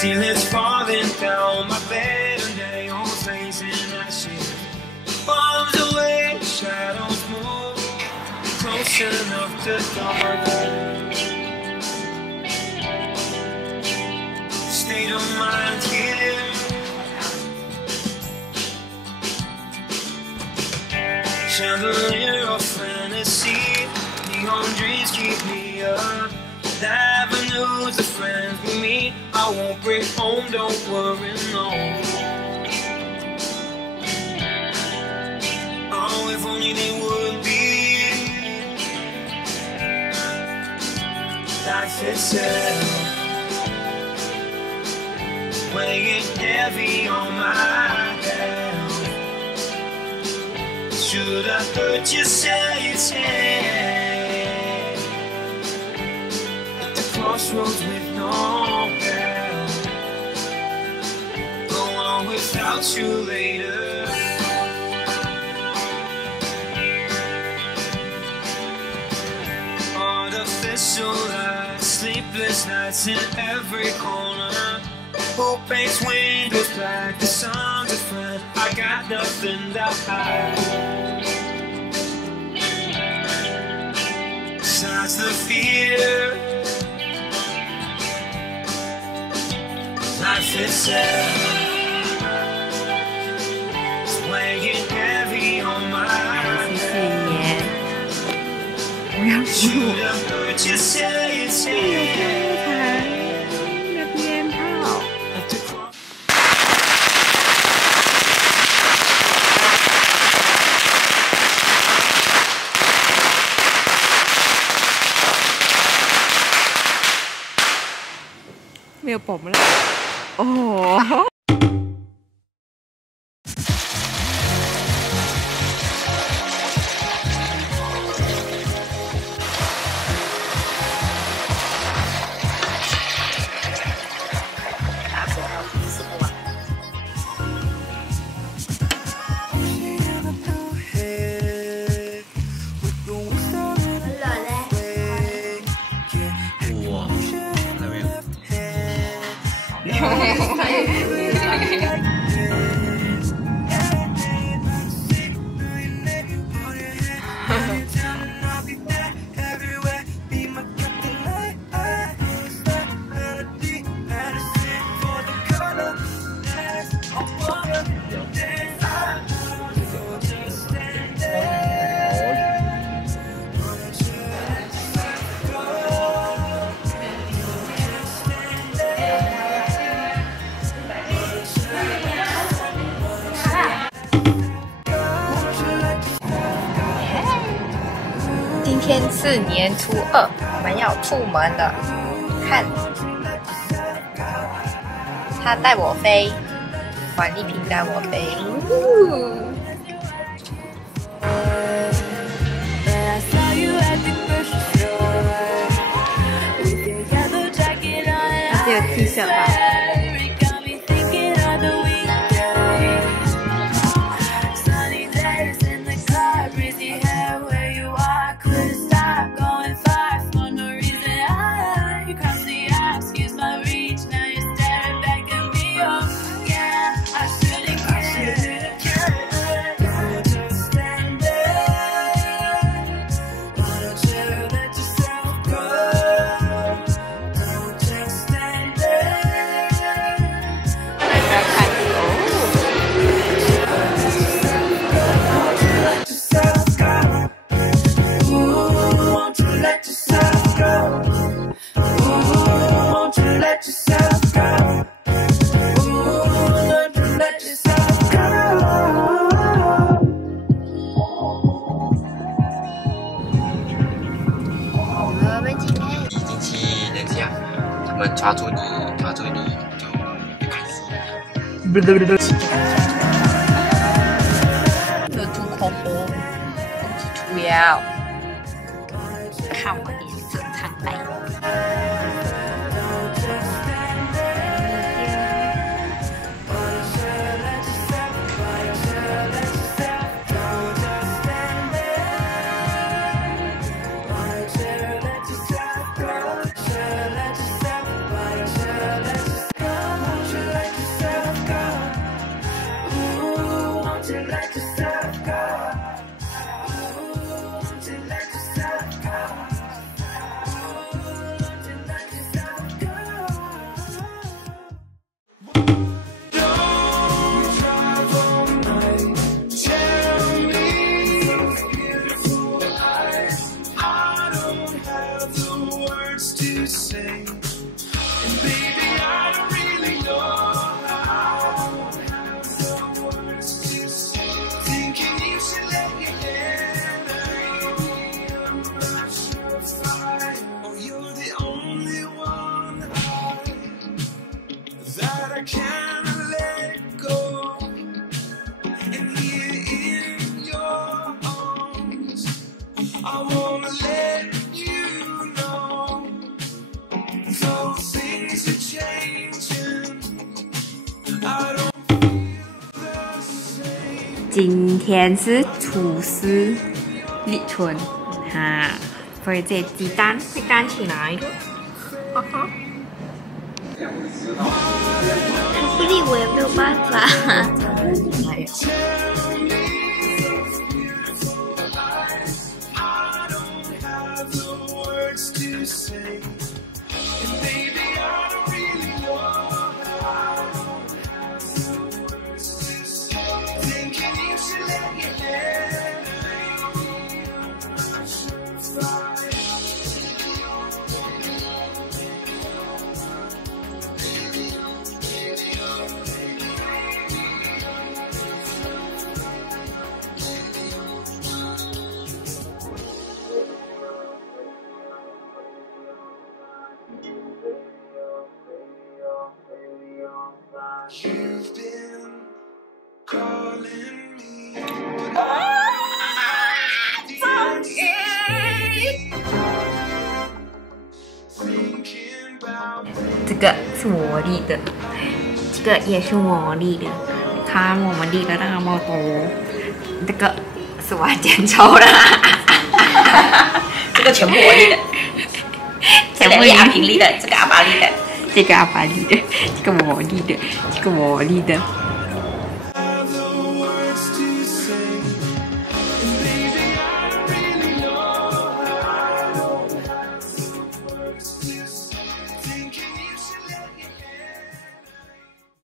Ceiling's falling down my bed and they all face in ashes. Bombs away, shadows move close enough to dark. State of mind here. Chandelier of fantasy, neon dreams keep me up. The avenues of friends with me, I won't break home, don't worry, no. Oh, if only they would be. Life itself, weighing heavy on my head. Should I hurt you, say it's head? At the crossroads with no help, go on without you later. Artificial lights, sleepless nights in every corner. Hope paints windows black, the sun's a friend. I got nothing to hide. Besides the fear, life itself is weighing heavy on my head. Should I hurt you, say it's here? 没有ผมแล้วโอ้โห今天是年初2，我们要出门了。看，他带我飞，王丽萍带我飞。这个 T 恤吧。他们抓住你就开始。这吐口红，吐药，看我脸色苍白。say. And baby, I don't really know how to have the words to say. Thinking you should let your hair down. I'm not sure if oh, you're the only one that I can't let go. And here in your arms, I wanna let you know, though things are changing, I don't feel the same. 今天是厨师立春哈，所以这鸡蛋会干起来的。哈哈。他不理我也没有办法。哎呀。To say, and baby, I don't really know how to have the words to say. Thinking you should let your hair down. I'm not sure You've been calling me, but thinking about 这个是我立的，这个也是我立的。看我们立的那么多，这个是我剪抽的，这个全部我立的，这个阿平立的，这个阿爸立的，这个阿爸立的，这个我立的，这个我立的。